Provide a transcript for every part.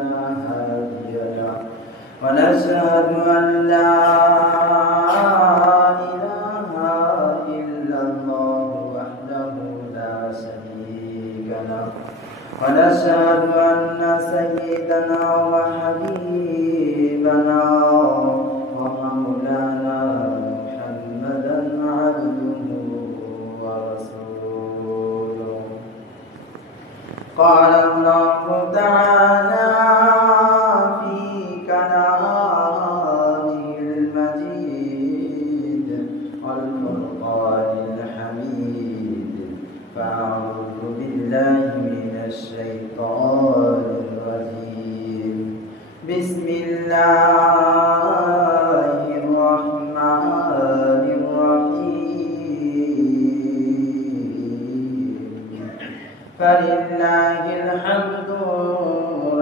فلا هادي له ونشهد أن لا إله إلا الله وحده لا شريك له ونشهد أن سيدنا وحبيبنا ومولانا محمدا عبده ورسوله قال الله تعالى في كلامه المجيد والفرقان الحميد فأعوذ بالله من الشيطان الرجيم بسم الله الرحمن الرحيم فلله الحمد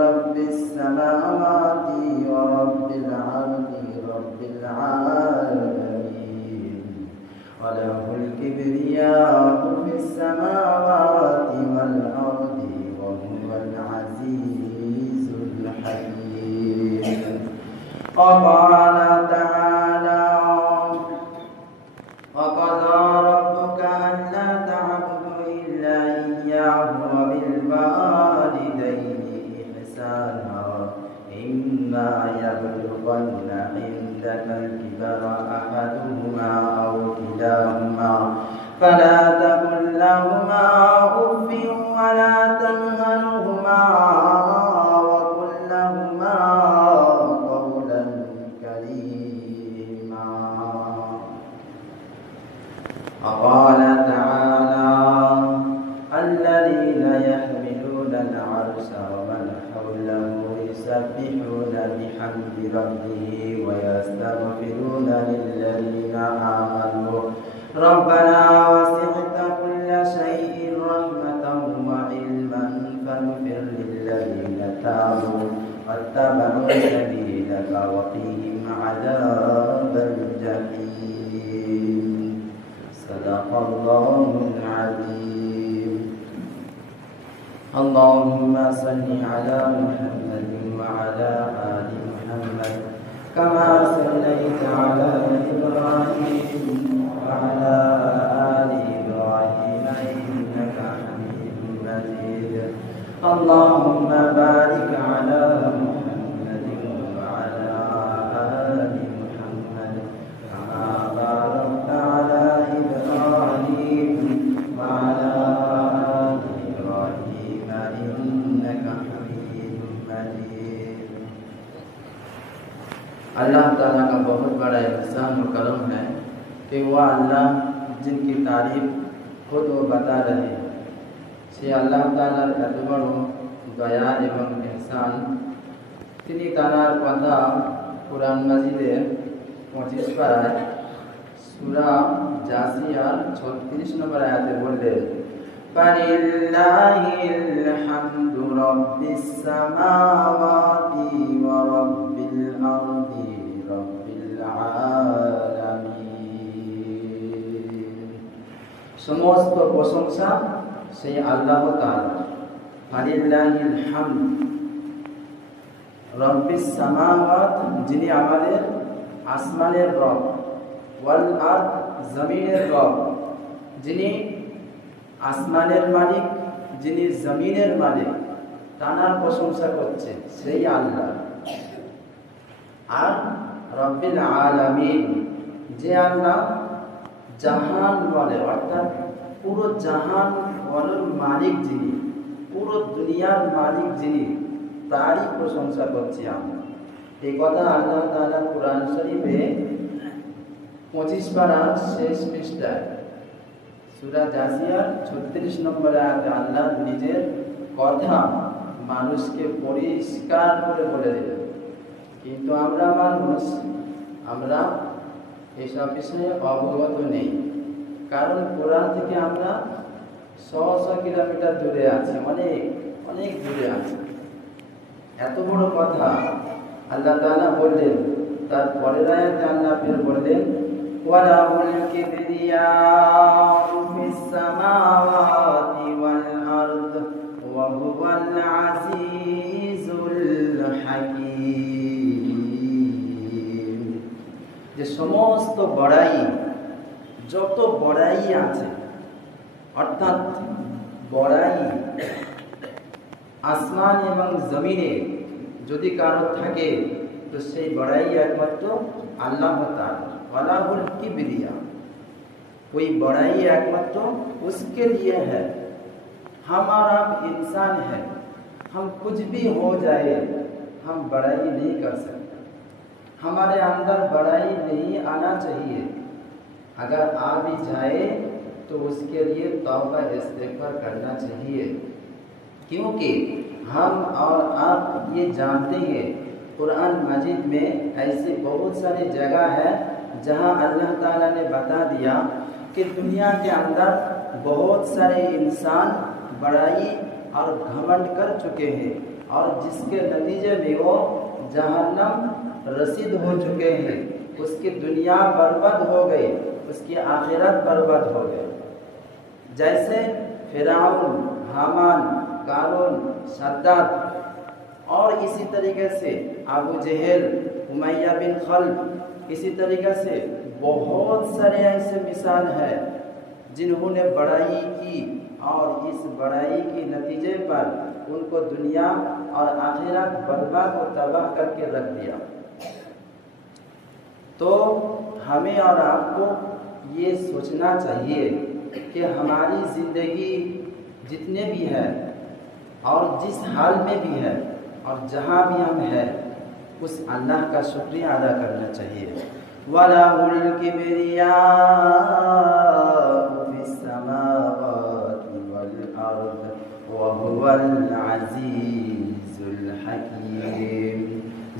رب السماوات ورب الأرض رب العالمين وله الكبرياء في السماوات والأرض وهو العزيز الحكيم وقال تعالى وقضى ربك ألا تعبدوا إلا إياه وبالوالدين إحسانا إما يبلغن عندك الكبر أحدهما أو كلاهما فلا تقل لهما أف ولا تنهرهما وقل لهما قولا كريما وقال تعالى الذين يحملون العرش ومن حوله يسبحون بحمد ربه ويستغفرون للذين آمنوا ربنا وسعت كل شيء رحمة وعلما فاغفر للذين تابوا واتبعوا سبيلك وقهم عذاب الجحيم صدق الله العظيم اللهم صل على محمد وعلى آل محمد كما صليت على إبراهيم وعلى آل إبراهيم إنك حميد مجيد اللهم بارك على محمد وعلى آل محمد كما باركت على إبراهيم وعلى آل إبراهيم إنك حميد مجيد अल्लाह ताला का बहुत बड़ा एहसान और करम है कि वह अल्लाह जिनकी तारीफ खुद वो बता रहे हैं से अल्लाह तालार एत बड़ दया एवं एहसान তিনি তার কথা কুরআন মাজিদের 25 পারায় সূরা জাসিয়ার 36 নম্বর আয়াতে বললেন ফালিল্লাহিল হামদু রাব্বিস সামাওয়াতি ওয়া রাব্বিল আরদি রাব্বিল আলামিন সমস্ত প্রশংসা সেই আল্লাহ তাআলা ফালিল্লাহিল হামদ রব্বিস সামাওয়াত যিনি আমাদের আসমানের রব ওয়াল আরদ জমিনের রব যিনি আসমানের মালিক যিনি জমিনের মালিক তার প্রশংসা করছে সেই আল্লাহ আর রব্বিল আলামিন যে আল্লাহ জাহান বলে অর্থাৎ পুরো জাহান বলের মালিক যিনি পুরো দুনিয়ার মালিক যিনি তারই প্রশংসা করছি আমরা এই কথা আল্লাহ তাআলা কুরআন শরীফে 25 পারার শেষ পৃষ্ঠায় সূরা জাসিয়ার 36 নম্বর আয়াতে আল্লাহ নিজের কথা মানুষকে পরিষ্কার করে বলে দিলেন কিন্তু আমরা মানুষ আমরা এইসব বিষয়ে অবগত নেই কারণ কোরআন থেকে আমরা 100 কিলোমিটার দূরে আছি অনেক অনেক দূরে আছি এত বড় কথা আল্লাহ তাআলা বললেন তার পরের আয়াতে আল্লাহ ফের বললেন ওয়ালাহুল কিবরিয়াউ ফিস সামাওয়াতি ওয়াল আরদ ওয়া হুয়াল আজিজুল সমস্ত বড়াই, যত বড়াই আছে, অর্থাৎ বড়াই আসমান এবং জমিনে যদি কারো থাকে তো সেই বড়াই একমাত্র আল্লাহ তাআলা, ওয়ালাহুল কিবরিয়া, ওই बड़ाई एकमात्र उसके लिए है। हम और आप इंसान हैं, हम कुछ भी हो जाए हम बड़ाई नहीं कर सकते, हमारे अंदर बड़ाई नहीं आना चाहिए। अगर आ भी जाए तो उसके लिए तौबा इस्तिग़फ़ार करना चाहिए, क्योंकि हम और आप ये जानते हैं कुरान मजीद में ऐसी बहुत सारी जगह है जहाँ अल्लाह ताला ने बता दिया कि दुनिया के अंदर बहुत सारे इंसान बड़ाई और घमंड कर चुके हैं और जिसके नतीजे में वो जहन्नम रसीद हो चुके हैं, उसकी दुनिया बर्बाद हो गई, उसकी आखिरत बर्बाद हो गई। जैसे फिरौन, हामान, कारून, सद्दात और इसी तरीके से अबू जहल, उमैया बिन खल्फ, इसी तरीके से बहुत सारे ऐसे मिसाल है जिन्होंने बड़ाई की और इस बड़ाई के नतीजे पर उनको दुनिया और आखिरत बर्बाद और तबाह करके रख दिया। तो हमें और आपको ये सोचना चाहिए कि हमारी ज़िंदगी जितने भी है और जिस हाल में भी है और जहाँ भी हम हैं उस अल्लाह का शुक्रिया अदा करना चाहिए। वलाहुल किबरियाउ फिस्समावाति वल अर्द व हुवल अज़ीज़ुल हकीम।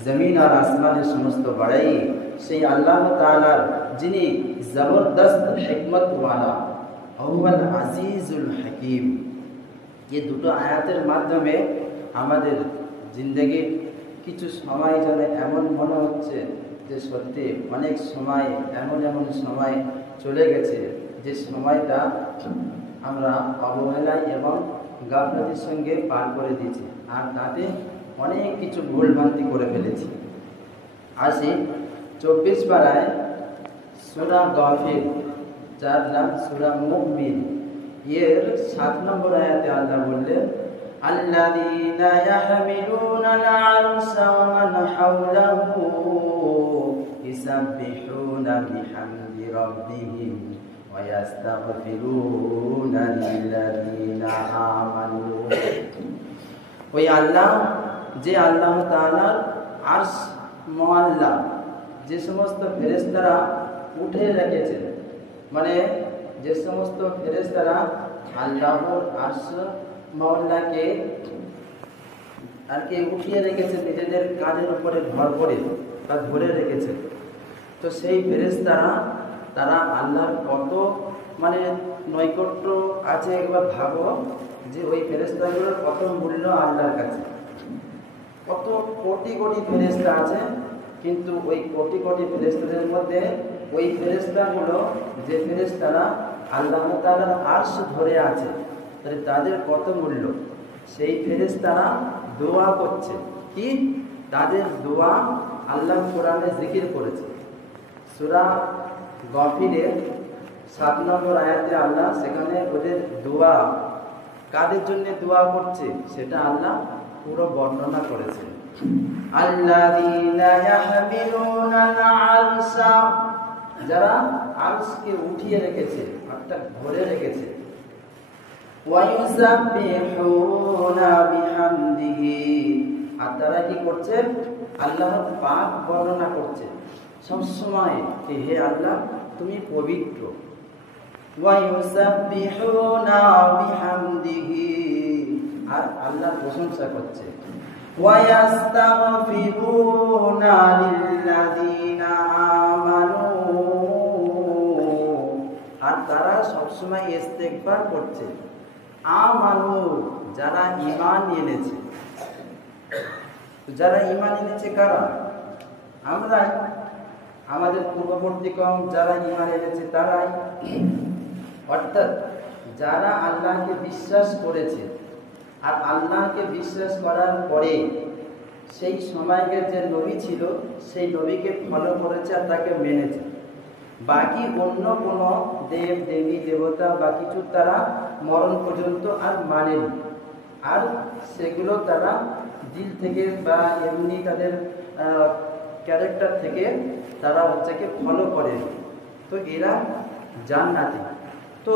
ज़मीन और आसमाনের সমস্ত বড়াই সেই আল্লাহ তাআলার, যিনি জবরদস্ত হিকমত ওয়ালা, হুয়াল আজিজুল হাকিম। ये দুটো আয়াতের মাধ্যমে আমাদের জিন্দেগির কিছু সময় যেন এমন মনে হচ্ছে যে সত্যি অনেক সময় এমন সময় চলে গেছে যে সময়টা আমরা অবহেলায় এবং গাফলতির সঙ্গে পার করে দিয়েছি আর তাতে অনেক কিছু ভুলভ্রান্তি করে ফেলেছি। আসি 24 পারায় সূরা গাফির, যার নাম সূরা মুমিন, এর 7 নম্বর আয়াতে আল্লাহ বললেন الذين يحملون العرش ومن حوله يسبحون بحمد ربهم ويستغفرون للذين آمنوا। ওই আল্লাহ, যে আল্লাহ তাআলার আরশ মুআল্লা, যে সমস্ত ফেরেশতারা উঠে রেখেছেন, মানে যে সমস্ত ফেরেশতারা আল্লাহর আরশ মাওলাকে আর কি উঠিয়ে রেখেছে, নিজেদের কাঁধের উপরে ভর করে তা ধরে রেখেছে। তো সেই ফেরেশতারা তারা আল্লাহর কত মানে নৈকট্য আছে, একবার ভাবো যে ওই ফেরেশতাগুলোর কত মূল্য আল্লাহর কাছে। কত কোটি কোটি ফেরেশতা আছে, কিন্তু ওই কোটি কোটি ফেরেশতাদের মধ্যে ওই ফেরেশতাগুলো, যে ফেরেশতারা আল্লাহ তাআলার আরশ ধরে আছে, তাহলে তাদের কত মূল্য। সেই ফেরেশতারা দোয়া করছে, কি তাদের দোয়া আল্লাহ কোরআনে জিকির করেছে। সূরা গাফিরের 7 নম্বর আয়াতে আল্লাহ সেখানে ওদের দোয়া, কাদের জন্য দোয়া করছে সেটা আল্লাহ পুরো বর্ণনা করেছে। আল্লাযীনা ইয়াহমিলুনাল আরশা, যারা আরশকে উঠিয়ে রেখেছে অর্থাৎ ধরে রেখেছে। ওয়ায়ুসাব্বিহুনা বিহামদিহি, আর তারা কি করছে আল্লাহর পাক বর্ণনা করছে সবসময় যে হে আল্লাহ তুমি পবিত্র। ওয়ায়ুসাব্বিহুনা বিহামদিহি, আর আল্লাহর প্রশংসা করছে। ওয়ায়াস্তাগফিরুনা লিল্লাযীনা আমানু, আর তারা সবসময় ইস্তেগফার করছে। আমানু, যারা ঈমান এনেছে। যারা ঈমান এনেছে কারা? আমরাই, আমাদের পূর্ববর্তী কওম যারা ঈমান এনেছে তারাই। অর্থাৎ যারা আল্লাহকে বিশ্বাস করেছে, আর আল্লাহকে বিশ্বাস করার পরে সেই সময়কার যে নবী ছিল সেই নবীকে ফলো করেছে আর তাকে মেনেছে। বাকি অন্য কোনো দেব দেবী দেবতা বা কিছু তারা মরণ পর্যন্ত আর মানেনি, আর সেগুলো তারা দিল থেকে বা এমনি তাদের ক্যারেক্টার থেকে তারা হচ্ছে কি ফলো করে। তো এরা জান্নাতি। তো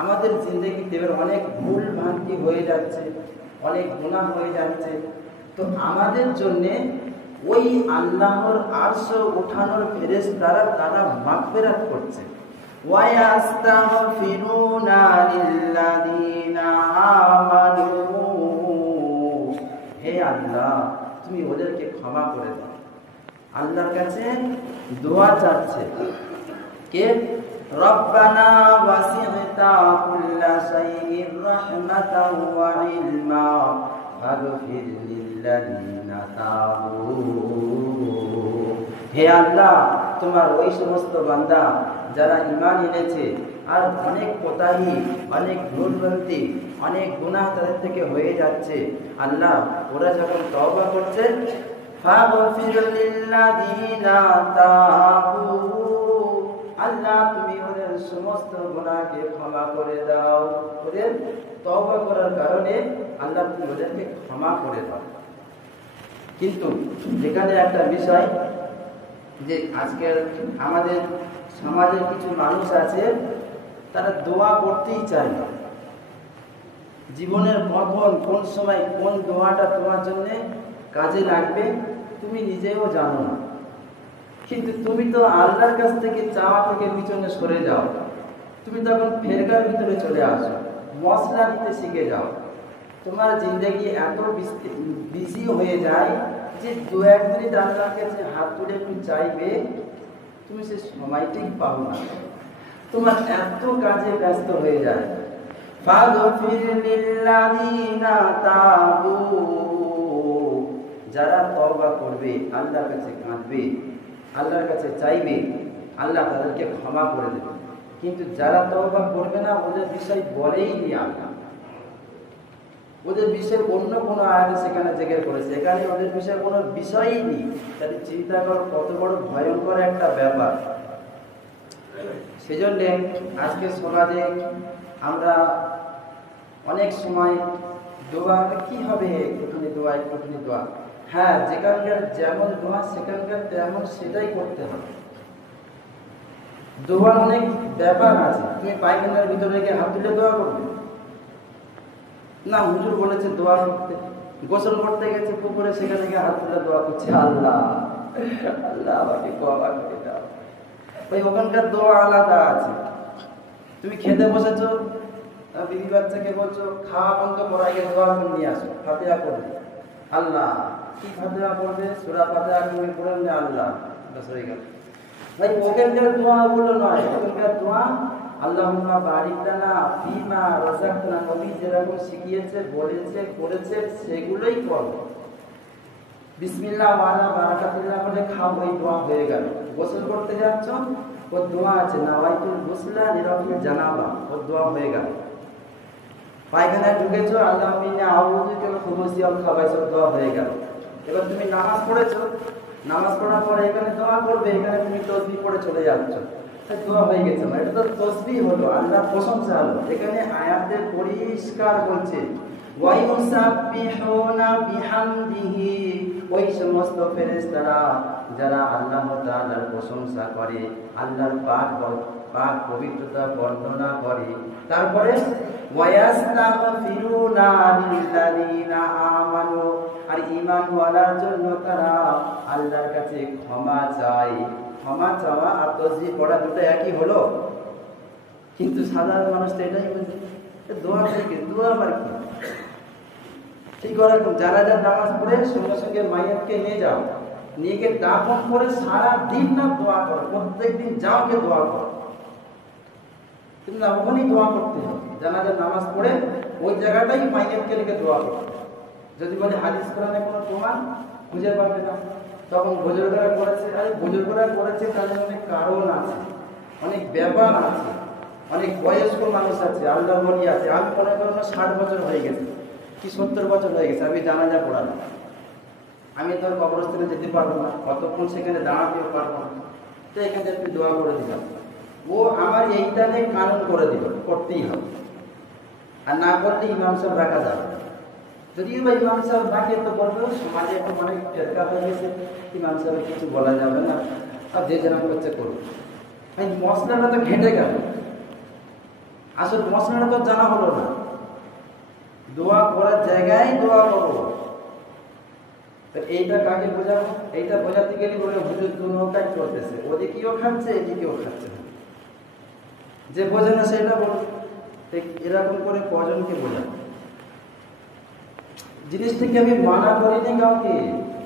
আমাদের জিন্দেগিতে অনেক ভুল ভ্রান্তি হয়ে যাচ্ছে, অনেক গুনাহ হয়ে যাচ্ছে। তো আমাদের জন্যে ওই আল্লাহর আরশ উঠানোর ফেরেশতারা তারা মাগফিরাত করছে। ওয়ায়াস্তাগফিরুনা লিল্লাযিনা আমানু, হে আল্লাহ তুমি ওদেরকে ক্ষমা করে দাও। আল্লাহর কাছে দোয়া চাচ্ছে কে? রব্বানা ওয়াসি'তা কুল্লা শাইইন রাহমাতাও ওয়া ইলমা ফাগফির লিল্লাযিনা তাবু। হে আল্লাহ তোমার ওই সমস্ত বান্দা যারা ঈমান এনেছে আর অনেক কোতাহি, অনেক ভুলভ্রান্তি, অনেক গুনাহ তাদের থেকে হয়ে যাচ্ছে, আল্লাহ ওরা যখন তওবা করছে ফাগফির লিল্লাযিনা তাবু, আল্লাহ তুমি ওদের সমস্ত গুনাহকে ক্ষমা করে দাও। ওদের তওবা করার কারণে আল্লাহ তুমি ওদেরকে ক্ষমা করে দাও। কিন্তু এখানে একটা বিষয় যে আজকের আমাদের সমাজের কিছু মানুষ আছে তারা দোয়া করতেই চায় না। জীবনের কখন কোন সময় কোন দোয়াটা তোমার জন্য কাজে লাগবে তুমি নিজেও জানো না, কিন্তু তুমি তো আল্লাহর কাছ থেকে চাওয়া থেকে পিছনে সরে যাও। তুমি তখন ফেরকার ভিতরে চলে আসো, মশলা দিতে শিখে যাও। তোমার জিন্দগি এত বিজি হয়ে যায় যে দু এক মিনিট আল্লাহর কাছে হাত তুলে একটু চাইবে, তুমি সে সময়টাই পাও না, তোমার এত কাজে ব্যস্ত হয়ে যায়। ফাগফির লিল্লাযিনা তাবু, যারা তওবা করবে, আল্লাহর কাছে কাঁদবে, আল্লাহর কাছে চাইবে, আল্লাহ তাদেরকে ক্ষমা করে দেবে। কিন্তু যারা তওবা করবে না ওদের বিষয় বলেই নি আল্লাহ। ওদের বিষয়ে অন্য কোনো আয়াতে সেখানে জিকির করেছে, এখানে ওদের বিষয়ে কোনো বিষয়ই নেই। তাহলে চিন্তা করো কত বড় ভয়ঙ্কর একটা ব্যাপার। সেজন্য আজকে সমাজে আমরা অনেক সময় দোয়া কি হবে, একটুখানি দোয়া একটুখানি দোয়া, হ্যাঁ যেখানকার যেমন দোয়া সেখানকার তেমন সেটাই করতে হবে। দোয়ার অনেক ব্যাপার আছে। তুমি পায়খানার ভিতরে গিয়ে হাত তুলে দোয়া করবে না, হুজুর বলেছে দোয়া করতে। গোসল করতে গেছে পুকুরে, সেখানে গিয়ে হাত তুলে দোয়া করছে, আল্লাহ আল্লাহ আমাকে ক্ষমা করে দাও। ওই ওখানকার দোয়া আলাদা আছে। তুমি খেতে বসেছো, বিবি বাচ্চাকে বলছো খাওয়া বন্ধ করা গিয়ে দোয়া করে নিয়ে আসো, ফাতিহা পড়বে, আল্লাহ কি ফাতিহা পড়বে, সূরা ফাতিহা তুমি পড়েন না, আল্লাহ বাস হয়ে গেল। ভাই ওখানকার দোয়া গুলো নয়, ওখানকার দোয়া আল্লাহুম্মা বারিক লানা ফিমা রাযাকনা, নবী যেরকম শিখিয়েছে বলেছে করেছে সেগুলোই করো। বিসমিল্লাহ ওয়ালা বারাকাতুল্লাহ বলে খাও, ওই দোয়া হয়ে গেল। গোসল করতে যাচ্ছ, ওর দোয়া আছে নাওয়াইতুল গুসলা লিরাফিল জানাবা, ওর দোয়া হয়ে গেল। পায়খানায় ঢুকেছো, আল্লাহুম্মা ইন্নী আউযু বিকা মিনাল খুবুসি ওয়াল খাবাইস, ওর দোয়া হয়ে গেল। এবার তুমি নামাজ পড়েছো, নামাজ পড়ার পরে এখানে দোয়া করবে, এখানে তুমি তাসবিহ পড়ে চলে যাচ্ছ, দোয়া হয়ে গেছে না, এটা তো তাসবিহ হলো, আল্লাহর প্রশংসা হলো। এখানে আয়াতে পরিষ্কার বলছে ওয়ায়ুসাব্বিহুনা বিহামদিহি, ওই সমস্ত ফেরেশতারা যারা আল্লাহ তাআলার প্রশংসা করে, আল্লাহর পাক পবিত্রতা বর্ণনা করে। তারপরে ওয়ায়াস্তাগফিরুনা লিল্লাযিনা আমানু, আর ঈমানওয়ালার জন্য তারা আল্লাহর কাছে ক্ষমা চায়। ক্ষমা চাওয়া আর তাসবিহ পড়া দুটো একই হলো, কিন্তু সাধারণ মানুষ তো এটাই বলছে দোয়া থেকে, দোয়া আবার কি? ঠিক ওরকম জানাজার নামাজ পড়ে সঙ্গে সঙ্গে মাইয়াতকে নিয়ে যাও, নিয়ে গিয়ে দাফন করে সারা দিন না দোয়া করো, প্রত্যেকদিন যাও গিয়ে দোয়া করো। কিন্তু না, ওখানেই দোয়া করতে হবে। জানাজার নামাজ পড়ে ওই জায়গাটাই মাইয়াতকে লিখে দোয়া করো। যদি বলে হাদিস কোরআনে কোনো প্রমাণ খুঁজে পাবে না, তখন বুজুর্গরা করেছে। আর বুজুর্গরা করেছে তার অনেক কারণ আছে, অনেক ব্যাপার আছে, অনেক বয়স্ক মানুষ আছে, আল্লাহ বলি আছে। আমি মনে করো 60 বছর হয়ে গেছে কি 70 বছর হয়ে গেছে, আমি জানাজা পড়ালাম। আমি তোর কবরস্থানে যেতে পারবো না, কতক্ষণ সেখানে দাঁড়াতেও পারবো না, তো এখানে একটু দোয়া করে দিলাম। ও আমার এইটা নিয়ে কানুন করে দিল, করতেই হবে, আর না করলে ইমাম সাহেব রাখা যাবে। যদিও বা ইমাম সাহেব রাখে তো বলবে সমাজে এখন অনেক টেরকা হয়ে গেছে, ইমাম সাহেবের কিছু বলা যাবে না, আর যে যেরকম করছে করুন। এই মশলাটা তো ঘেঁটে গেল, আসল মশলাটা তো জানা হলো না। দোয়া করার জায়গায় দোয়া করবো, তো এইটা কাকে বোঝাবো? এইটা বোঝাতে গেলে বলে হুজুর দুটাই করতেছে, ওদিকেও খাচ্ছে এদিকেও খাচ্ছে, যে বোঝে না সেটা বলো। এরকম করে কজনকে বোঝাবো? জিনিসটাকে আমি মানা করিনি কাউকে,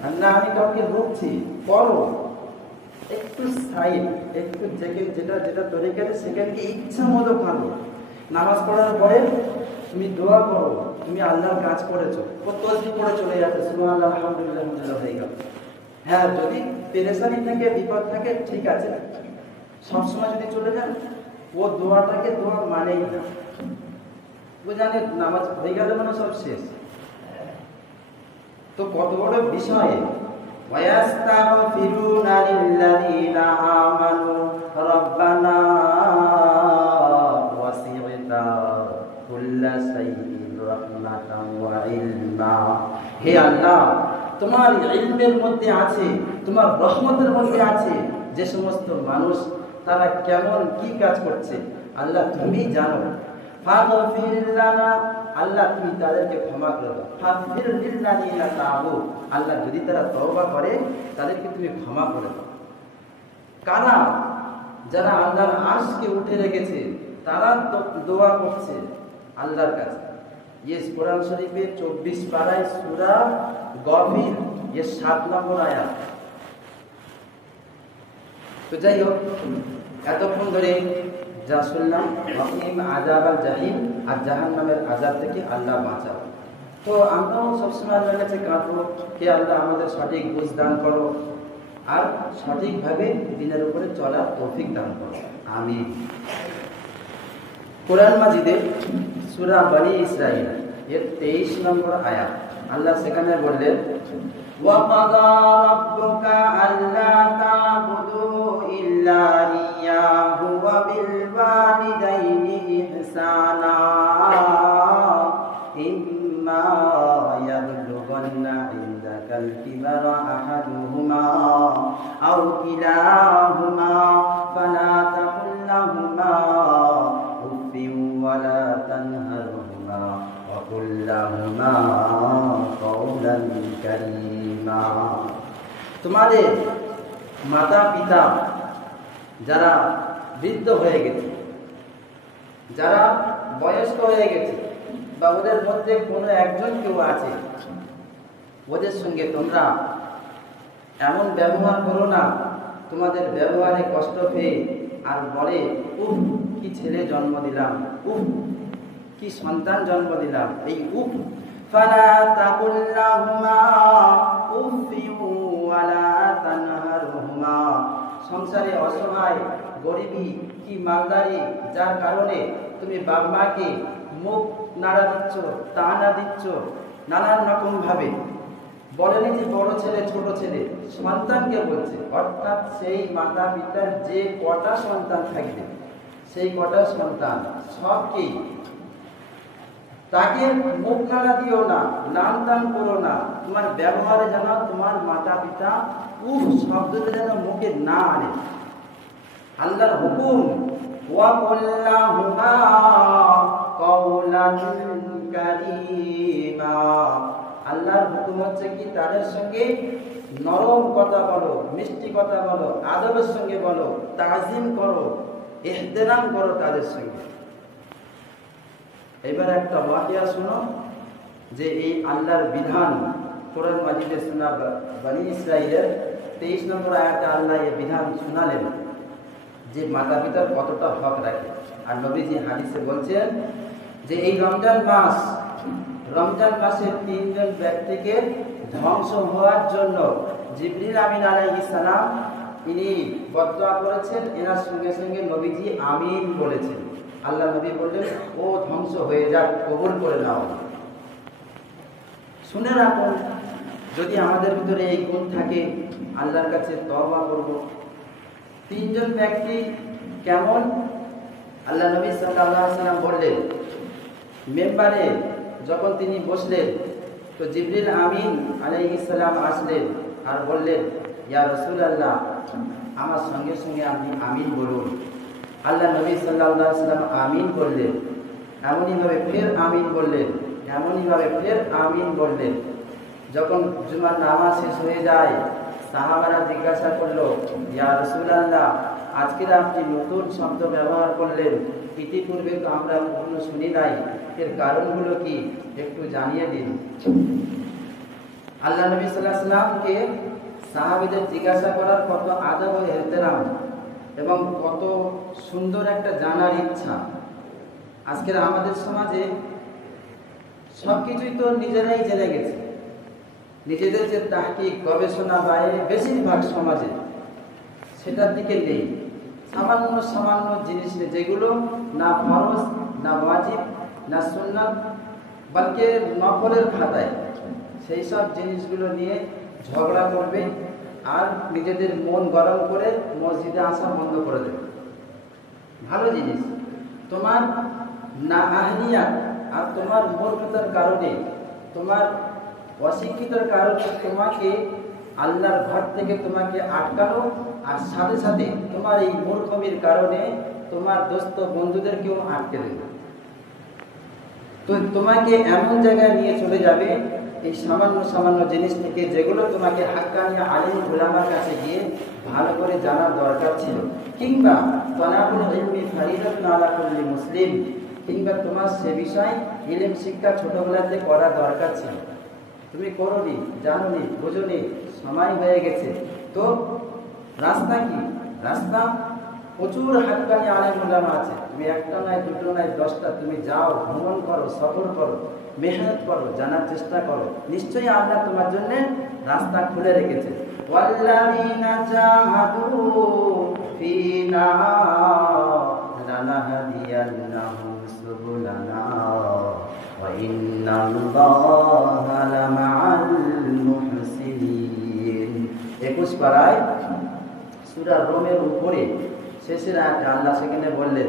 আর না আমি কাউকে রুখছি, করো একটু সাইড, একটু যেটা যেটা তরিকাতে সেখানকে ইচ্ছা মতো খাবো। নামাজ পড়ার পরে তুমি দোয়া করো, তুমি আল্লাহর কাজ করেছো, ও তসবিহ পড়ে চলে যাচ্ছে, সুবহানাল্লাহ আলহামদুলিল্লাহ আলহামদুলিল্লাহ হয়ে গেল। হ্যাঁ, যদি পেরেশানি থাকে, বিপদ থাকে, ঠিক আছে, সবসময় যদি চলে যান, ও দোয়াটাকে দোয়া মানেই না। ও জানে নামাজ হয়ে গেলে মানে সব শেষ। তো কত বড় বিষয়! ওয়াস্তাগফিরুনা লিল্লাযিনা আমানু রাব্বানা ওয়াসি'তা কুল্লা শাইইন রাহমাতান ওয়া ইলমা। হে আল্লাহ, তোমার ইলমের মধ্যে আছে, তোমার রহমতের মধ্যে আছে যে সমস্ত মানুষ তারা কেমন কি কাজ করছে, আল্লাহ তুমি জানো। ফাগফির লানা, আল্লাহ তুমি তাদেরকে ক্ষমা করে দাও। ফাগফির লিল্লাযিনা তাবু, আল্লাহ যদি তারা তওবা করে তাদেরকে তুমি ক্ষমা করে দাও। কারা? যারা আল্লাহর আরশকে উঠে রেখেছে, তারা দোয়া করছে আল্লাহর কাছে। ইয়েস, কোরআন শরীফে 24 পারায় সূরা গাফির, এর 7 নম্বর আয়াত। তো যাই হোক, এতক্ষণ ধরে যা শুনলাম, আযাব আল জাহিম, আর জাহান্নামের আযাব থেকে আল্লাহ বাঁচাও। তো আমরাও সবসময় আল্লাহর কাছে কাঁদবো, হে আল্লাহ আমাদের সঠিক বুঝ দান করো, আর সঠিকভাবে দিনের উপরে চলার তৌফিক দান করো, আমিন। কোরআন মাজিদে সূরা বনী ইসরাঈল এর 23 নম্বর আয়াত, আল্লাহ সেখানে বললেন, ওয়াকাযা রাব্বুকা আল্লা তা'বুদু ইল্লা ইয়্যাহু ওয়া বিল ওয়ালিদাইনি ইহসানা ইম্মা ইয়াবলুগান্না ইনদাকাল কিবারা আহাদুহুমা আও কিলাহুমা ফালা তাকুল লাহুমা উফিন ওয়ালা তানহারহুমা ওয়া কুল লাহুমা কাওলান কারীমা। তোমাদের মাতা পিতা যারা বৃদ্ধ হয়ে গেছে, যারা বয়স্ক হয়ে গেছে, বা ওদের মধ্যে কোনো একজন কেউ আছে, ওদের সঙ্গে তোমরা এমন ব্যবহার করো না তোমাদের ব্যবহারে কষ্ট পেয়ে আর বলে, উফ কি ছেলে জন্ম দিলাম, উফ কি সন্তান জন্ম দিলাম, এই উফ। ফালা তাকুল লাহুমা উফিন ওয়ালা তানহারহুমা। সংসারে অসহায়, গরিবী কি মালদারি, যার কারণে তুমি বাবা মাকে মুখ নাড়া দিচ্ছ, তাড়া দিচ্ছ নানান রকম ভাবে। বলেনি যে বড় ছেলে ছোট ছেলে, সন্তানকে বলছে, অর্থাৎ সেই মাতা পিতার যে কটা সন্তান থাকবে, সেই কটা সন্তান সবকেই তাকে মুখ নাড়া দিও না, নাম দাম করো না। তোমার ব্যবহারে যেন তোমার মাতা পিতা উফ শব্দটা যেন মুখে না আনে। আল্লাহর হুকুম, ওয়া কুল্লাহুমা কাওলান কারীমা। আল্লাহর হুকুম হচ্ছে কি, তাদের সঙ্গে নরম কথা বলো, মিষ্টি কথা বলো, আদবের সঙ্গে বলো, তাজিম করো, ইহতিরাম করো তাদের সঙ্গে। এবার একটা ওয়াকিয়া শোনো, যে এই আল্লাহর বিধান কোরআন মাজিদে সূরা বনী ইসরাঈলের 23 নম্বর আয়াতে আল্লাহ এই বিধান শোনালেন যে মাতা পিতার কতটা হক রাখে। আর নবীজি হাদিসে বলছেন যে এই রমজান মাসে 3 জন ব্যক্তিকে ধ্বংস হওয়ার জন্য জিবরিল আমিন আলাইহিস সালাম ইনি বদদোয়া করেছেন, এনার সঙ্গে সঙ্গে নবীজি আমিন বলেছেন। আল্লাহ নবী বললেন, ও ধ্বংস হয়ে যাক, কবুল করে নাও। শুনে রাখুন, যদি আমাদের ভিতরে এই গুণ থাকে, আল্লাহর কাছে তওবা করব। তিনজন ব্যক্তি কেমন? আল্লাহ নবী সাল্লাল্লাহু আলাইহি ওয়াসাল্লাম বললেন, মেম্বারে যখন তিনি বসলেন তো জিবরিল আমিন আলাইহিস সালাম আসলেন আর বললেন, ইয়া রাসূলুল্লাহ, আমার সঙ্গে সঙ্গে আপনি আমিন বলুন। আল্লাহ নবী সাল্লাল্লাহু আলাইহি ওয়াসাল্লাম আমিন বললেন, এমনইভাবে ফের আমিন বললেন, এমনইভাবে ফের আমিন বললেন। যখন জুমার নামাজ শেষ হয়ে যায়, সাহাবারা জিজ্ঞাসা করলো, ইয়া রাসূলুল্লাহ, আজকে আপনি নতুন শব্দ ব্যবহার করলেন, ইতিপূর্বে তো আমরা কখনো শুনি নাই, এর কারণগুলো কি একটু জানিয়ে দিন। আল্লাহ নবী সাল্লাল্লাহু আলাইহি ওয়াসাল্লামকে সাহাবীদের জিজ্ঞাসা করার কত আদব ও ইহতিরাম এবং কত সুন্দর একটা জানার ইচ্ছা। আজকের আমাদের সমাজে সবকিছুই তো নিজেরাই জেনে গেছে, নিজেদের যে তাহকিক গবেষণা বাইরে বেশিরভাগ সমাজে সেটার দিকে নেই। সামান্য সামান্য জিনিস যেগুলো না ফরজ, না ওয়াজিব, না সুন্নাত, বলকে নফলের খাতায়, সেই সব জিনিসগুলো নিয়ে ঝগড়া করবে আর নিজেদের মন গরম করে মসজিদে আসা বন্ধ করে দেবে। ভালো জিনিস, তোমার না আহলিয়াত আর তোমার মূর্খতার কারণে, তোমার অশিক্ষিতার কারণে তোমাকে আল্লাহর ঘর থেকে তোমাকে আটকানো, আর সাথে সাথে তোমার এই মূর্খমির কারণে তোমার দোস্ত বন্ধুদেরকেও আটকে দেবে। তো তোমাকে এমন জায়গায় নিয়ে চলে যাবে এই সামান্য সামান্য জিনিস থেকে, যেগুলো তোমাকে হাক্কানি আলিম উলামার কাছে গিয়ে ভালো করে জানার দরকার ছিল, কিংবা তালাবুল ইলমি ফারিদাতুন আলা কুল্লি মুসলিম, কিংবা তোমার সে বিষয় ইলম শিক্ষা ছোটবেলাতে করা দরকার ছিল। তুমি করোনি, জানোনি, বোঝোনি, সময় হয়ে গেছে। তো রাস্তা কি? রাস্তা প্রচুর হাক্কানি আলেম উলামা আছে, তুমি একটা নয়, দুটো নয়, 10টা, তুমি যাও, ভ্রমণ করো, সফর করো, মেহনত করো, জানার চেষ্টা করো, নিশ্চয়ই আল্লাহ তোমার জন্য রাস্তা খুলে রেখেছে। ওয়াল্লাযীনা জাহাদু ফীনা লানাহদিয়ান্নাহুম সুবুলানা ওয়া ইন্নাল্লাহা লামাআল মুহসিনিন। 21 পারায় সূরা রোমের উপরে শেষের আয়াতে আল্লাহ সেখানে বললেন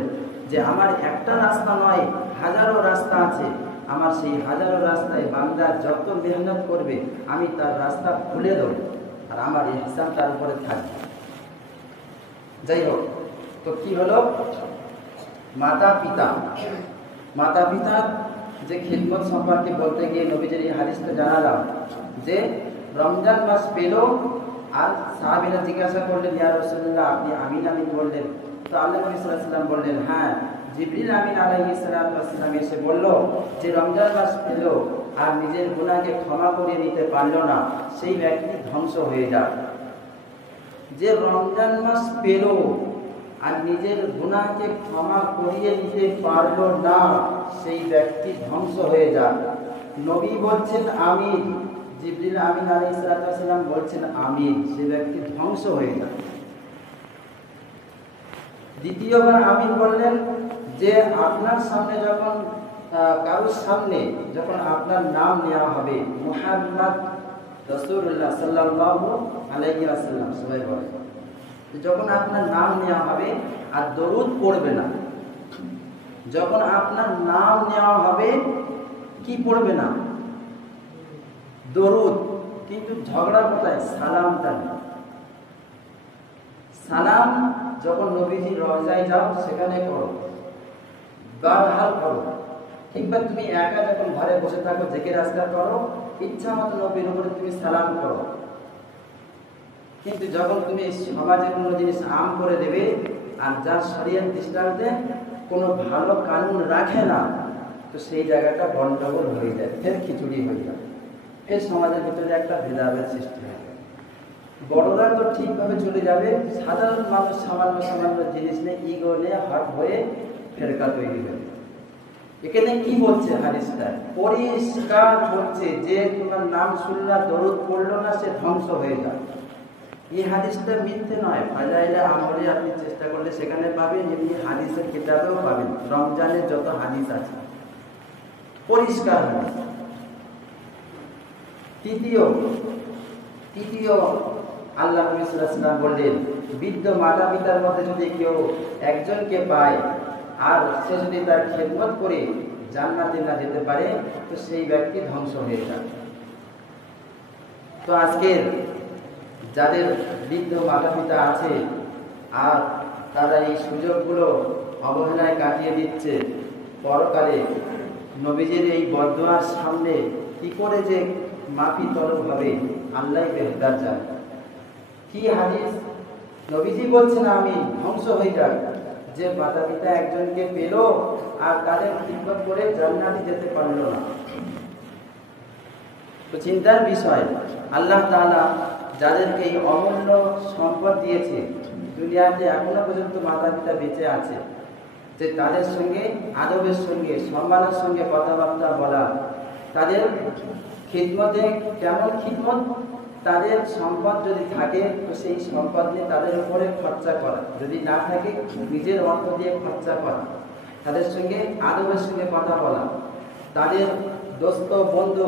যে আমার একটা রাস্তা নয়, হাজারো রাস্তা আছে। আমার সেই হাজারো রাস্তায় বান্দা যত মেহনত করবে আমি তার রাস্তা খুলে দেব, আর আমার ইহসান তার উপরে থাকবে। যাই হোক, তো কি হলো? মাতা পিতা যে খিদমত সম্পর্কে বলতে গিয়ে নবীজির এই হাদিসটা জানালাম যে রমজান মাস পেল আর সাহাবীরা জিজ্ঞাসা করলেন, ইয়া রাসূলুল্লাহ, আপনি আমিন আমিন বললেন। তো আল্লাহ নবী সাল্লাল্লাহু আলাইহি ওয়াসাল্লাম বললেন, হ্যাঁ, জিবরিল আমিন আলাইহিস সালাম এসে বলল যে রমজান মাস পেল আর নিজের গুনাহকে ক্ষমা করে নিতে পারল না, সেই ব্যক্তি ধ্বংস হয়ে যাক। যে রমজান মাস পেল আর নিজের গুনাহকে ক্ষমা করিয়ে নিতে পারল না, সেই ব্যক্তি ধ্বংস হয়ে যাক। নবী বলছেন আমিন, জিবরিল আমিন আলাইহিস সালাম বলছেন আমিন, সেই ব্যক্তি ধ্বংস হয়ে যাক। দ্বিতীয়বার আমিন বললেন যে আপনার সামনে যখন কারোর সামনে যখন আপনার নাম নেওয়া হবে, মুহাম্মদ রাসূলুল্লাহ সাল্লাল্লাহু আলাইহি ওয়াসাল্লাম, সবাই বলে, যখন আপনার নাম নেওয়া হবে আর দরুদ পড়বে না। যখন আপনার নাম নেওয়া হবে কি পড়বে না? দরুদ। কিন্তু ঝগড়া কোথায়? সালামটা। সালাম যখন নবীজি রওজায় যাও সেখানে করো, গাঢ় করো, কিংবা তুমি একা যখন ঘরে বসে থাকো জিকির আজকার করো, ইচ্ছা মতো নবীর উপরে তুমি সালাম করো। কিন্তু যখন তুমি সমাজে কোনো জিনিস আম করে দেবে আর যার শরীয়ত দৃষ্টান্তে কোনো ভালো কানুন রাখে না, তো সেই জায়গাটা গন্ডগোল হয়ে যায়, ফের খিচুড়ি হয়ে যায়, ফের সমাজের ভিতরে একটা ভেদাভেদ সৃষ্টি হয়। বড়রা তো ঠিকভাবে চলে যাবে, সাধারণ মানুষ সামান্য সামান্য জিনিস নিয়ে ইগো নিয়ে হট হয়ে ফেরকা তৈরি হবে। এখানে কি বলছে হাদিসটা? পরিষ্কার বলছে যে তোমার নাম শুনলা, দরুদ পড়লো না, সে ধ্বংস হয়ে যায়। এই হাদিসটা মিথ্যে নয়, ফাজাইলে আমলে আপনি চেষ্টা করলে সেখানে পাবেন, এমনি হাদিসের কিতাবেও পাবেন। রমজানের যত হাদিস আছে পরিষ্কার হাদিস। তৃতীয় আল্লাহ নবী সাল্লাল্লাহু আলাইহি ওয়াসাল্লাম বললেন, বৃদ্ধ মাতা পিতার মধ্যে যদি কেউ একজনকে পায় আর সে যদি তার খেদমত করে জান্নাতে না যেতে পারে, তো সেই ব্যক্তি ধ্বংস হয়ে যায়। তো আজকের যাদের বৃদ্ধ মাতা পিতা আছে আর তারা এই সুযোগগুলো অবহেলায় কাটিয়ে দিচ্ছে, পরকালে নবীজির এই বদদুয়ার সামনে কি করে যে মাফি তলব হবে আল্লাহই বেহতার জানে। কি হাদিস, নবীজি বলছেন আমি ধ্বংস হয়ে যাক যে মাতা পিতা একজনকে পেল আর তাদের খিদমত করে জান্নাতে যেতে পারলো না। তো চিন্তার বিষয়, আল্লাহ তাআলা যাদেরকে এই অমূল্য সম্পদ দিয়েছে, দুনিয়াতে এখনো পর্যন্ত মাতা পিতা বেঁচে আছে, যে তাদের সঙ্গে আদবের সঙ্গে সম্মানের সঙ্গে কথাবার্তা বলা, তাদের খিদমতে কেমন খিদমত, তাদের সম্পদ যদি থাকে তো সেই সম্পদ নিয়ে তাদের উপরে খরচা করা, যদি না থাকে নিজের অর্থ দিয়ে খরচা করা, তাদের সঙ্গে আদবের সঙ্গে কথা বলা, তাদের দোস্ত বন্ধু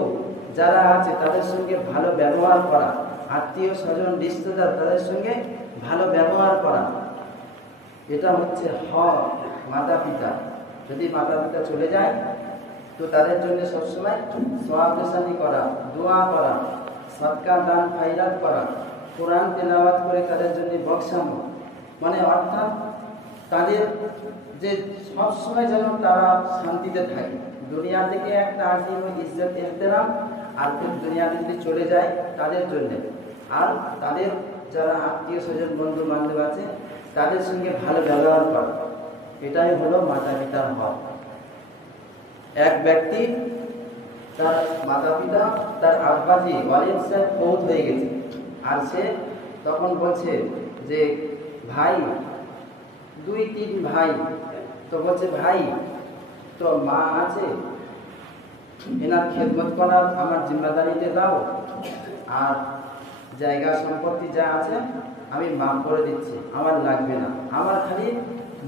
যারা আছে তাদের সঙ্গে ভালো ব্যবহার করা, আত্মীয় স্বজন রিশতেদার তাদের সঙ্গে ভালো ব্যবহার করা, এটা হচ্ছে হক মাতা পিতা। যদি মাতা পিতা চলে যায় তো তাদের জন্য সবসময় সওয়াব-পেশানি করা, দোয়া করা, সদকা দান খায়রাত করা, কোরআন তেলাওয়াত করে তাদের জন্য বকশানো, মানে অর্থাৎ তাদের যে সবসময় যেন তারা শান্তিতে থাকে, দুনিয়া থেকে একটা আজিম ইজ্জত এহতেরাম, আর দুনিয়া যদি চলে যায় তাদের জন্য, আর তাদের যারা আত্মীয় স্বজন বন্ধু বান্ধব আছে তাদের সঙ্গে ভালো ব্যবহার করা, এটাই হলো মাতা পিতার হক। এক ব্যক্তি তার মাতা পিতা, তার আব্বাজি ওয়ালিদ সাহেব ফৌত হয়ে গেছে, আর সে তখন বলছে যে ভাই, 2-3 ভাই, তো বলছে ভাই তো মা আছে, এনার খেদমত করার আমার জিম্মাদারিতে দাও, আর জায়গা সম্পত্তি যা আছে আমি মাফ করে দিচ্ছি, আমার লাগবে না, আমার খালি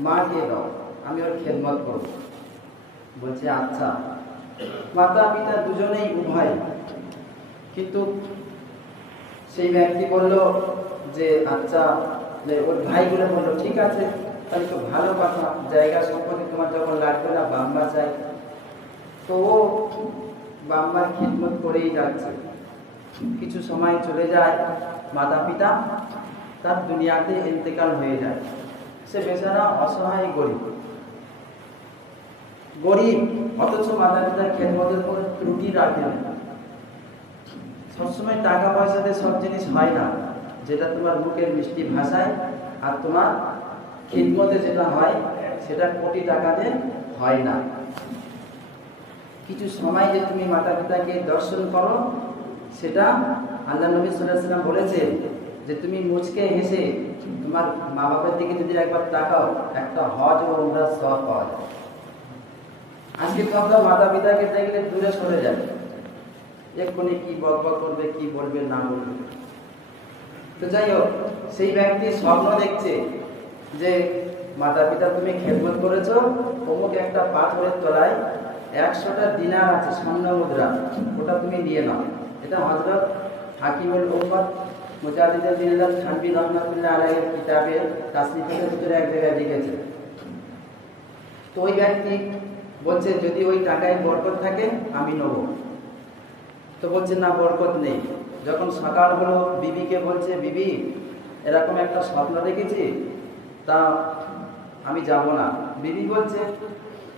মাকে দাও, আমি ওর খেদমত করব। বলছে আচ্ছা। মাতা পিতা দুজনেই উভয়, কিন্তু সেই ব্যক্তি বলল যে আচ্ছা, ওর ভাইগুলো বললো ঠিক আছে, তাহলে তো ভালো কথা, জায়গা সম্পত্তি তোমার যখন লাগবে না, বাম্মা চাই, তো ও বাম্মার খিদমত করেই যাচ্ছে। কিছু সময় চলে যায়, মাতা পিতা তার দুনিয়াতে ইন্তেকাল হয়ে যায়, সে বেচারা অসহায় গরিব, অথচ মাতা পিতার খেদমতের কোনো ত্রুটি রাখে না। সবসময় টাকা পয়সাতে সব জিনিস হয় না, যেটা তোমার মুখের মিষ্টি ভাষায় আর তোমার খিদমতে যেটা হয় সেটা কোটি টাকাতে হয় না। কিছু সময় যে তুমি মাতা পিতাকে দর্শন করো, সেটা আল্লাহ নবী সাল্লাল্লাহু আলাইহি ওয়াসাল্লাম বলেছেন যে তুমি মুচকে হেসে তোমার মা বাবার দিকে যদি একবার তাকাও, একটা হজ ও উমরার সওয়াব পাওয়া যায়। আজকে তো আমরা মাতা পিতাকে দেখলে দূরে সরে যাই, এক্ষুনি কি বকবক করবে, কি বলবে না বলবে। তো যাই হোক, সেই ব্যক্তি স্বপ্ন দেখছে যে মাতা পিতা তুমি খেদমত করেছো, অমুক একটা পাথরের তলায় 100টা দিনার আছে, স্বর্ণ মুদ্রা, ওটা তুমি নিয়ে নাও। এটা হযরত হাকিমুল উম্মত মুজাদ্দিদুল দিন থানভী রাহমাতুল্লাহ আলাইহির কিতাবের তাসনিফের ভিতরে এক জায়গায় লিখেছে। তো ওই ব্যক্তি বলছে যদি ওই টাকায় বরকত থাকে আমি নেব। তো বলছে না, বরকত নেই। যখন সকাল হলো, বিবিকে বলছে বিবি এরকম একটা স্বপ্ন দেখেছি, তা আমি যাব না। বিবি বলছে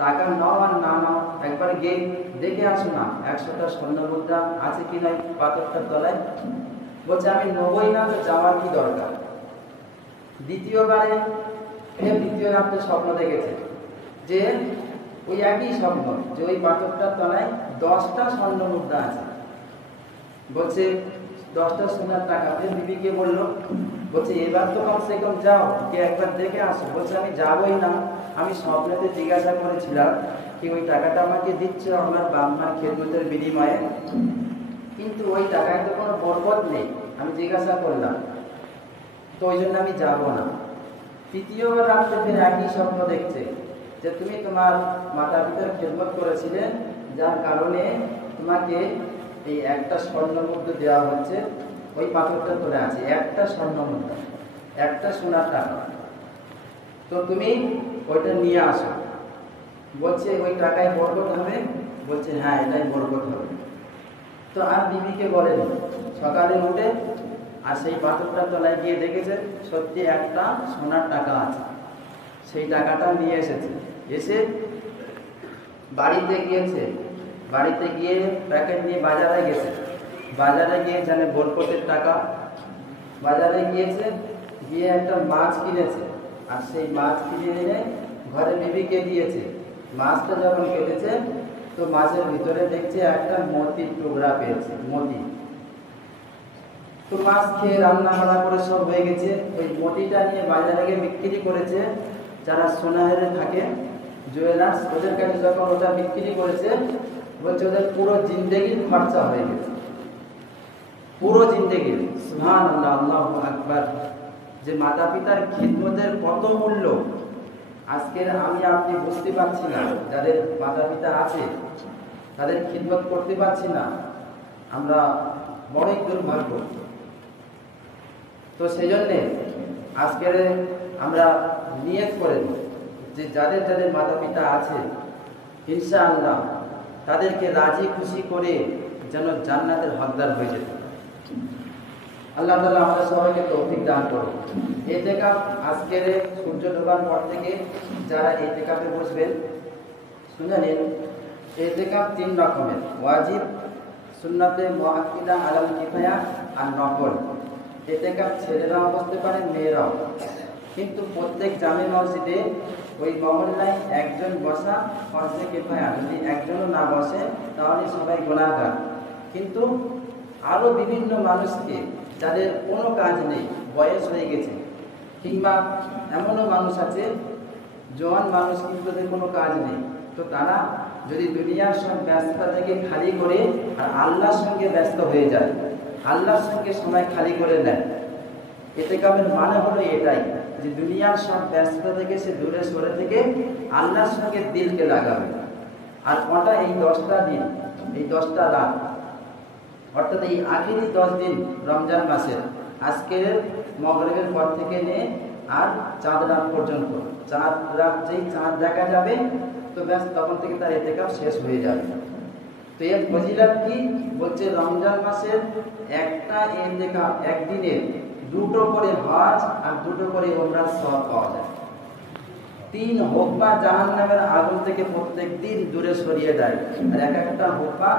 টাকা নাও আর না নাও, একবার গিয়ে দেখে আসো না 100টা স্বর্ণ মুদ্রা আছে কি নাই পাথরটার তলায়। বলছে আমি নেবই না, তো যাওয়ার কি দরকার। দ্বিতীয়বারে ফের দ্বিতীয় রাত্রে স্বপ্ন দেখেছে যে ওই একই স্বপ্ন, যে ওই পাথরটার তলায় 10টা স্বর্ণ মুদ্রা আছে। বলছে 10টা সোনার টাকা। ফের বিবিকে বললো, বলছে এবার তো কমসে কম যাও, গিয়ে একবার দেখে আসো। বলছে আমি যাবই না, আমি স্বপ্নেতে জিজ্ঞাসা করেছিলাম কি ওই টাকাটা আমাকে দিচ্ছে আমার বাম্মার খেদমতের বিনিময়ে, কিন্তু ওই টাকায় তো কোনো বরকত নেই, আমি জিজ্ঞাসা করলাম, তো ওই জন্য আমি যাব না। তৃতীয়বার রাত্রে ফের একই স্বপ্ন দেখছে যে তুমি তোমার মাতা পিতার খেদমত করেছিলে, যার কারণে তোমাকে এই একটা স্বর্ণ মুদ্রা দেওয়া হচ্ছে, ওই পাথরটা তোলা আছে একটা স্বর্ণ মুদ্রা, একটা সোনার টাকা। তো তুমি ওইটা নিয়ে আসো। বলছে ওই টাকায় বরকত হবে? বলছে হ্যাঁ এটাই বরকত হবে। তো আর বিবিকে বলেন, সকালে উঠে আর সেই পাথরটা তলায় গিয়ে দেখেছে সত্যি একটা সোনার টাকা আছে। সেই টাকাটা নিয়ে এসেছে, এসে বাড়িতে গিয়েছে, বাড়িতে গিয়ে প্যাকেট নিয়ে বাজারে গেছে, বাজারে গিয়ে জানে বরকতের টাকা, বাজারে গিয়েছে, গিয়ে একটা মাছ কিনেছে, আর সেই মাছ কিনে এনে ঘরে বিবিকে দিয়েছে। মাছটা যখন কেটেছে তো মাছের ভিতরে দেখছে একটা মতির টুকরা পেয়েছে, মতি। তো মাছ খেয়ে রান্না বান্না করে সব হয়ে গেছে, ওই মতিটা নিয়ে বাজারে গিয়ে বিক্রি করেছে। যারা সোনারে থাকে জুয়েলার্স, ওদের কাছে যখন ওটা বিক্রি করেছে, বলছে ওদের পুরো জিন্দেগির খরচা হয়ে গেছে, পুরো জিন্দেগির। সুবহানাল্লাহ, আল্লাহু আকবার। যে মাতা পিতার খিদমতের কত মূল্য আজকের আমি আপনি বুঝতে পারছি না। যাদের মাতা পিতা আছে তাদের খিদমত করতে পারছি না, আমরা বড়ই দুর্ভাগ্য। তো সেই জন্যে আজকের আমরা নিয়ত করেন যে যাদের যাদের মাতা পিতা আছে ইনশাআল্লাহ তাদেরকে রাজি খুশি করে যেন জান্নাতের হকদার হয়ে যেতে। আল্লাহ তাআলা আমাদের সবাইকে তৌফিক দান করুন। ইতিকাফ আজকের সূর্য ডোবার পর থেকে যারা ইতিকাফে বসবেন শুনে নিন, ইতিকাফ 3 রকমের, ওয়াজিব, সুন্নাতে মুআক্কিদা, আলাল কিফায়া আর নফল। ইতিকাফ ছেলেরাও বসতে পারেন, মেয়েরাও। কিন্তু প্রত্যেক জামে মসজিদে ওই মহল্লায় একজন বসা ফরজে কিফায়া, যদি একজনও না বসে তাহলে সবাই গুনাহগার। কিন্তু আরো বিভিন্ন মানুষকে যাদের কোনো কাজ নেই, বয়স হয়ে গেছে, কিংবা এমনও মানুষ আছে জওয়ান মানুষ কিন্তু তাদের কোনো কাজ নেই, তো তারা যদি দুনিয়ার সব ব্যস্ততা থেকে খালি করে আর আল্লাহর সঙ্গে ব্যস্ত হয়ে যায়, আল্লাহর সঙ্গে সময় খালি করে নেয়। ইতিকাফের মানে হলো এটাই যে দুনিয়ার সব ব্যস্ততা থেকে সে দূরে সরে থেকে আল্লাহর সঙ্গে দিলকে লাগাবে। আর কটা? এই 10টা দিন, এই 10টা রাত, অর্থাৎ এই আখেরি 10 দিন রমজান মাসের, আজকের মাগরিবের পর থেকে নিয়ে আর চাঁদ রাত পর্যন্ত। চাঁদ রাত যেই চাঁদ দেখা যাবে তো ব্যাস তখন থেকে তার ইতিকাফ শেষ হয়ে যাবে। তো এর ফজিলত কি? বলছে রমজান মাসের একটা ইতিকাফ একদিনের 2টো করে হজ আর 2টো করে উমরার সওয়াব পাওয়া যায়। 3 হোপা জাহান্নামের আগুন থেকে প্রত্যেক দিন দূরে সরিয়ে দেয়। আর এক একটা হোপা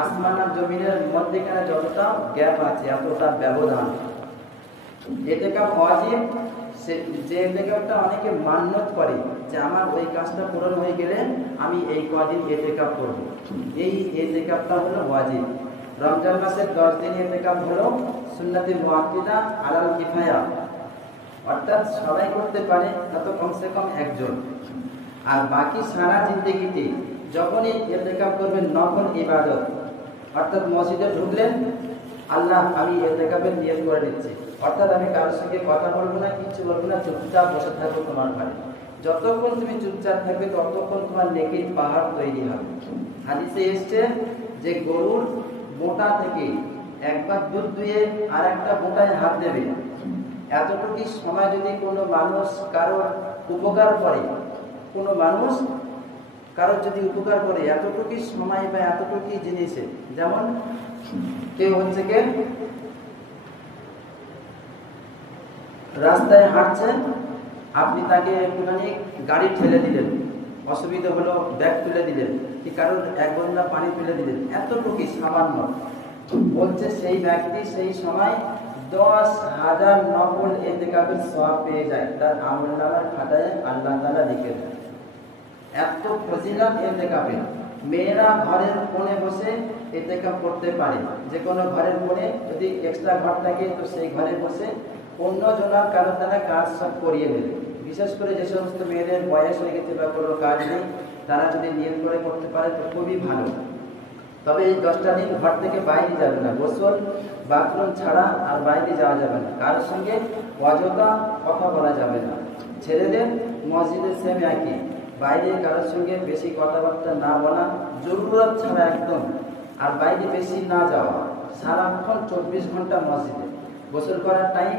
আসমান আর জমিনের মধ্যেখানে যতটা গ্যাপ আছে এতটা ব্যবধান। ইতিকাফ ওয়াজিব, যে ইতিকাফটা অনেকে মান্যত করে যে আমার ওই কাজটা পূরণ হয়ে গেলে আমি এই কদিন ইতিকাফ করব, এই ইতিকাফটা হলো ওয়াজিব। রমজান মাসের 10 দিন ইতিকাফ হলো সুন্নাতে মুআক্কিদা, আলাল কিফায়া, অর্থাৎ সবাই করতে পারে তত কমসে কম একজন। আর বাকি সারা জিন্দেগিতে যখনই ইতিকাফ করবেন নফল ইবাদত, অর্থাৎ মসজিদে ঢুকলেন, আল্লাহ আমি ইতিকাফের নিয়ত করে নিচ্ছি, অর্থাৎ আমি কারোর সঙ্গে কথা বলবো না, কিছু বলবো না, চুপচাপ বসে থাকবো তোমার ঘরে। যতক্ষণ তুমি চুপচাপ থাকবে ততক্ষণ তোমার নেকির পাহাড় তৈরি হবে। হাদিসে এসছে যে গরুর বোঁটা থেকে একবার দুধ দুয়ে আর একটা বোঁটায় হাত দেবে, এতটুকু সময় যদি কোনো মানুষ কারোর উপকার করে, কোনো মানুষ কারোর যদি উপকার করে এতটুকু সময় বা এতটুকু জিনিসে, যেমন কেউ হচ্ছে কে রাস্তায় হাঁটছে, আপনি তাকে একটুখানি গাড়ি ঠেলে দিলেন, অসুবিধা হলো, ব্যাগ তুলে দিলেন, কি কারোর 1 বন্যা পানি তুলে দিলেন, এতটুকু সামান্য। বলছে সেই ব্যক্তি সেই সময় 10,000 নফল ইতিকাফের সওয়াব পেয়ে যায়, তার আমলনামার খাতায় আল্লাহ তাআলা লিখে দেন। এত ফজিলত ইতিকাফের। মেয়েরা ঘরের কোণে বসে ইতিকাফ করতে পারে, যে কোনো ঘরের কোণে যদি এক্সট্রা ঘর থাকে তো সেই ঘরে বসে অন্য জনের কারো দ্বারা কাজ সব করিয়ে নেবে। বিশেষ করে যে সমস্ত মেয়েদের বয়স হয়ে গেছে বা কোনো কাজ নেই, তারা যদি নিয়ত করে করতে পারে তো খুবই ভালো। তবে এই 10টা দিন ঘর থেকে বাইরে যাবে না, গোসল বাথরুম ছাড়া আর বাইরে যাওয়া যাবে না, কারোর সঙ্গে অযথা কথা বলা যাবে না। ছেলেদের মসজিদের সেম একই, বাইরে কারোর সঙ্গে বেশি কথাবার্তা না বলা, জরুরত ছাড়া একদম। আর বাইরে বেশি না যাওয়া, সারাক্ষণ 24 ঘন্টা মসজিদে, গোসল করার টাইম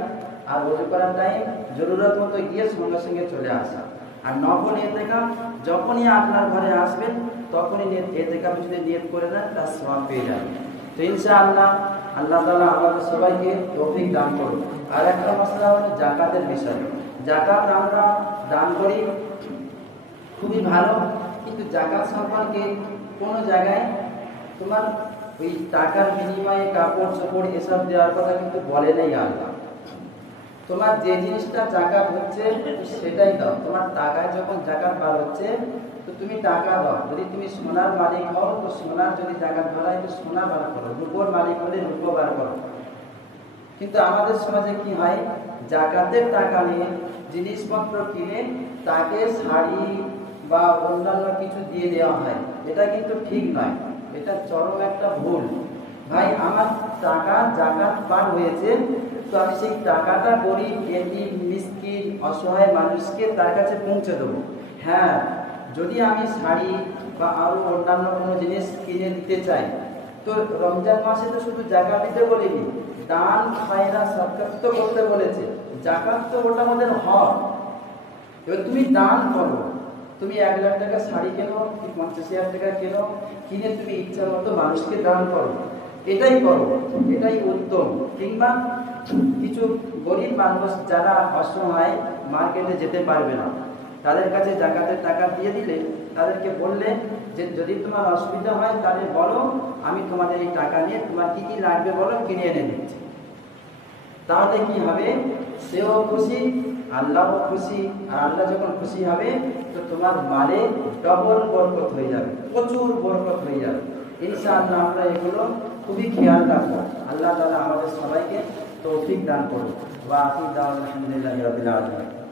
আর ওযু করার টাইম জরুরত মতো গিয়ে সঙ্গে সঙ্গে চলে আসা। আর নফল ইতিকাফ যখনই আপনার ঘরে আসবেন তখনই ইতিকাফ যদি নিয়ত করে নেন তার সওয়াব পেয়ে যাবেন। তো ইনশাআল্লাহ আল্লাহ তাআলা আমাদের সবাইকে তৌফিক দান করুন। আর একটা মশলা হচ্ছে যাকাতের বিষয়। যাকাত আমরা দান করি, খুবই ভালো, কিন্তু যাকাত সম্পর্কে কোনো জায়গায় তোমার ওই টাকার বিনিময়ে কাপড় চোপড় এসব দেওয়ার কথা কিন্তু বলে নেই আল্লাহ। তোমার যে জিনিসটা যাকাত হচ্ছে সেটাই দাও। তোমার টাকায় যখন যাকাত বার হচ্ছে তো তুমি টাকা দাও। যদি তুমি সোনার মালিক হও তো সোনার যদি যাকাত বার হয় তো সোনা বার করো, রূপোর মালিক হলে রূপো বার করো। কিন্তু আমাদের সমাজে কি হয়, যাকাতের টাকা নিয়ে জিনিসপত্র কিনে তাকে শাড়ি বা অন্যান্য কিছু দিয়ে দেওয়া হয়। এটা কিন্তু ঠিক নয়, এটা চরম একটা ভুল। ভাই আমার টাকা যাকাত বার হয়েছে তো আমি সেই টাকাটা গরিব এতিম মিসকিন অসহায় মানুষকে তার কাছে পৌঁছে দেবো। হ্যাঁ, যদি আমি শাড়ি বা আরো অন্যান্য কোনো জিনিস কিনে দিতে চাই তো রমজান মাসে তো শুধু যাকাত দিতে বলিনি, দান খায়রা সাদকা তো করতে বলেছে। যাকাত তো ওটা আমাদের হক। এবার তুমি দান করো, তুমি 1 লাখ টাকা শাড়ি কেনো কি 50,000 টাকা কেনো, কিনে তুমি ইচ্ছা মতো মানুষকে দান করো, এটাই করো, এটাই উত্তম। কিংবা কিছু গরিব মানুষ যারা অসহায় মার্কেটে যেতে পারবে না তাদের কাছে যাকাতের টাকা দিয়ে দিলে, তাদেরকে বললে যে যদি তোমার অসুবিধা হয় তাহলে বলো, আমি তোমাদের এই টাকা নিয়ে তোমার কি কি লাগবে বলো, কিনে এনে দিচ্ছি। তাহলে কি হবে, সেও খুশি, আল্লাহও খুশি। আর আল্লাহ যখন খুশি হবে তো তোমার মালে ডবল বরকত হয়ে যাবে, প্রচুর বরকত হয়ে যাবে। ইনশাআল্লাহ আমরা এগুলো খুবই খেয়াল রাখবো। আল্লাহ তাআলা আমাদের সবাইকে তৌফিক দান করুন। ওয়া আখিরু দাওয়ানা আলহামদুলিল্লাহি রাব্বিল আলামিন।